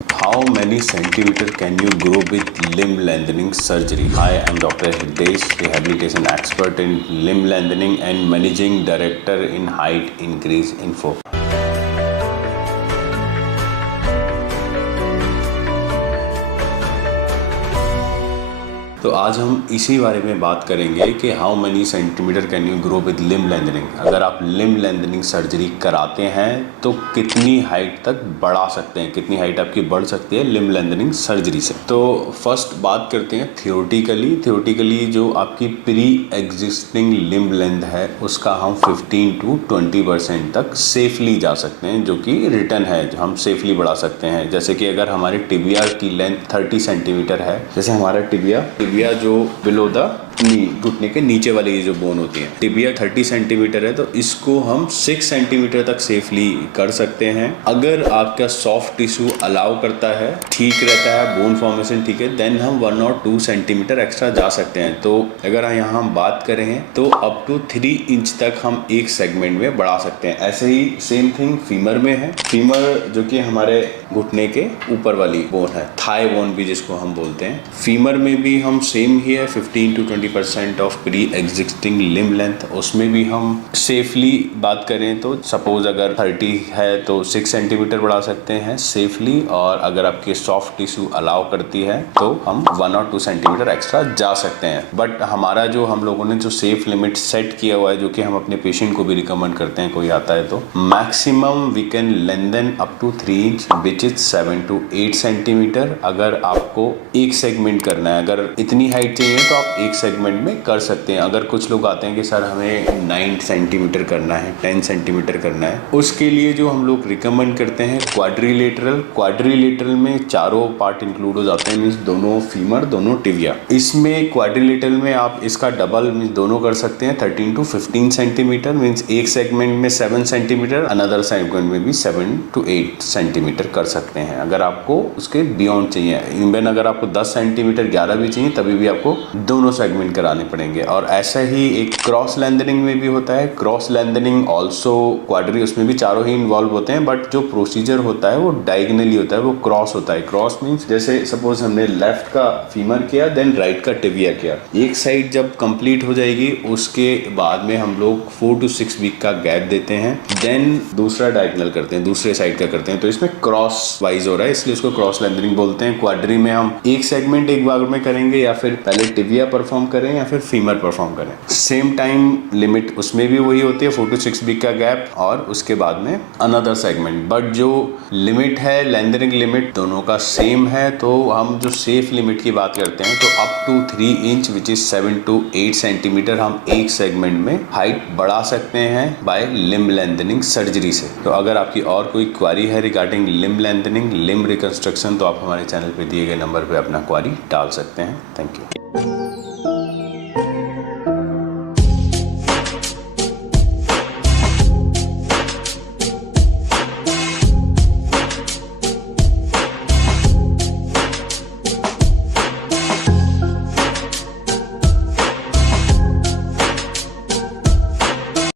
How many centimeter can you grow with limb lengthening surgery? Hi, I'm Dr. Hitesh, rehabilitation expert in limb lengthening and managing director in Height Increase Info. तो आज हम इसी बारे में बात करेंगे कि how many centimetre can you grow with limb lengthening. अगर आप लिम्ब लेंथनिंग सर्जरी कराते हैं तो कितनी हाइट तक बढ़ा सकते हैं, कितनी हाइट आपकी बढ़ सकती है लिम्ब लेंथनिंग सर्जरी से। तो फर्स्ट बात करते हैं थियोरेटिकली जो आपकी प्री एग्जिस्टिंग लिम्ब लेंथ है उसका हम 15 to 20% तक सेफली जा सकते हैं, जो कि रिटर्न है, जो हम सेफली बढ़ा सकते हैं। जैसे कि अगर हमारे टिबिया की लेंथ 30 सेंटीमीटर है, जैसे हमारा टिबिया जो बिलो द नी, घुटने के नीचे वाली ये जो बोन होती है, टिबिया 30 सेंटीमीटर है तो इसको हम 6 सेंटीमीटर तक सेफली कर सकते हैं। अगर आपका सॉफ्ट टिश्यू अलाउ करता है, ठीक रहता है, बोन फॉर्मेशन ठीक है, देन हम 1 और 2 सेंटीमीटर एक्स्ट्रा जा सकते हैं। तो अगर यहाँ हम बात करें तो अप टू 3 इंच तक हम एक सेगमेंट में बढ़ा सकते हैं। ऐसे ही सेम थिंग फीमर में है। फीमर जो कि हमारे घुटने के ऊपर वाली बोन है, थाई बोन भी जिसको हम बोलते हैं, फीमर में भी हम सेम ही है 15 to 20% of pre existing limb length. उसमें भी हम सेफली बात करें तो सपोज अगर 30 है तो 6 सेंटीमीटर बढ़ा सकते हैं सेफली, और अगर आपकी सॉफ्ट टिश्यू अलाउ करती है तो हम 1 और 2 सेंटीमीटर एक्स्ट्रा जा सकते हैं। बट हमारा जो हम लोगों ने जो सेफ लिमिट सेट किया हुआ है, जो कि हम अपने पेशेंट को भी रिकमेंड करते हैं, कोई आता है तो maximum we can lengthen up to 3 inch which is 7 to 8 centimetre. अगर आपको एक सेगमेंट करना है, अगर इतनी हाइट चाहिए तो आप एक सेगमेंट में कर सकते हैं। अगर कुछ लोग आते हैं कि सर हमें 9 सेंटीमीटर करना है, 10 सेंटीमीटर करना है, उसके लिए जो हम लोग रिकमेंड करते हैं क्वाड्रिलेटरल में चारों पार्ट इंक्लूड हो जाते हैं, मीन्स दोनों फीमर, दोनों टिबिया। इसमें क्वाड्रिलेटरल में आप इसका डबल मीन्स दोनों कर सकते हैं 13 to 15 सेंटीमीटर, मीन्स एक सेगमेंट में 7 सेंटीमीटर, अनदर सेगमेंट में भी 7 to 8 सेंटीमीटर कर सकते हैं। अगर आपको उसके बियॉन्ड चाहिए, इवन अगर आपको 10 सेंटीमीटर 11 भी चाहिए तभी भी आपको दोनों सेगमेंट कराने पड़ेंगे। और ऐसा ही एक क्रॉस लेंथनिंग में भी होता है। क्रॉस लेंथनिंग ऑल्सो क्वाड्री, उसमें भी चारों ही इन्वॉल्व होते हैं, बट जो प्रोसीजर होता है वो डायगनली होता है, वो क्रॉस होता है। क्रॉस मीन्स जैसे सपोज हमने लेफ्ट का फीमर किया, देन राइट का टिबिया किया, एक साइड जब कंप्लीट हो जाएगी उसके बाद में हम लोग 4 to 6 वीक का गैप देते हैं, देन दूसरा डायगनल करते हैं, दूसरे साइड का करते हैं। तो इसमें क्रॉस वाइज हो रहा है, इसलिए उसको क्रॉस लेंथनिंग बोलते हैं। क्वाड्री में हम एक सेगमेंट एक बार में करेंगे, या फिर पहले टिबिया परफॉर्म करें या फिर फीमर परफॉर्म करें। सेम टाइम लिमिट उसमें भी वही होती है, 4 to 6 वीक का गैप, और उसके बाद में अनदर सेगमेंट। बट जो लिमिट है, लेंथनिंग लिमिट दोनों का सेम है। तो हम जो सेफ लिमिट की बात करते हैं तो up to 3 inch which is 7 to 8 centimetre हम एक सेगमेंट में हाइट बढ़ा सकते हैं बाय लिम्ब लेंथनिंग सर्जरी से। तो अगर आपकी और कोई क्वारी है regarding limb lengthening, limb reconstruction, तो आप हमारे चैनल पे दिए गए नंबर पे अपना क्वारी डाल सकते हैं। Thank you.